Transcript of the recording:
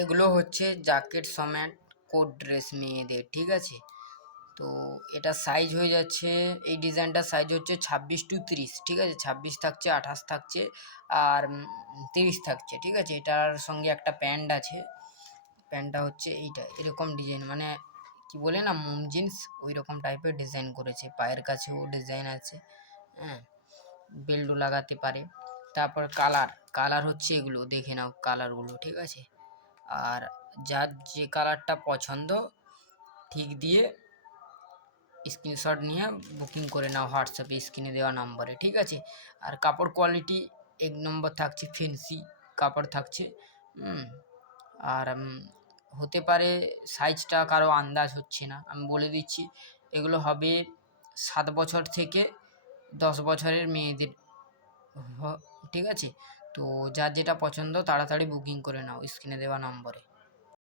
এগুলো হচ্ছে জ্যাকেট সমেত কোট ড্রেস মেয়েদের, ঠিক আছে। তো এটা সাইজ হয়ে যাচ্ছে, এই ডিজাইনটার সাইজ হচ্ছে 26 to 30, ঠিক আছে। 26 থাকছে, 28 থাকছে, আর 30 থাকছে, ঠিক আছে। এটার সঙ্গে একটা প্যান্ট আছে, প্যান্টটা হচ্ছে এইটা, এরকম ডিজাইন, মানে কি বলে না, মুন জিন্স, ওই রকম টাইপের ডিজাইন করেছে। পায়ের কাছেও ডিজাইন আছে, হ্যাঁ, বেল্টও লাগাতে পারে। তারপর কালার, কালার হচ্ছে এগুলো, দেখে নাও কালারগুলো, ঠিক আছে। আর যার যে কালারটা পছন্দ ঠিক দিয়ে স্ক্রিনশট নিয়ে বুকিং করে নাও হোয়াটসঅ্যাপে স্ক্রিনে দেওয়া নাম্বারে, ঠিক আছে। আর কাপড় কোয়ালিটি 1 নম্বর থাকছে, ফেন্সি কাপড় থাকছে। আর হতে পারে সাইজটা কারো আন্দাজ হচ্ছে না, আমি বলে দিচ্ছি, এগুলো হবে 7 বছর থেকে 10 বছরের মেয়েদের, ঠিক আছে। তো যার যেটা পছন্দ তাড়াতাড়ি বুকিং করে নাও স্ক্রিনে দেওয়া নম্বরে।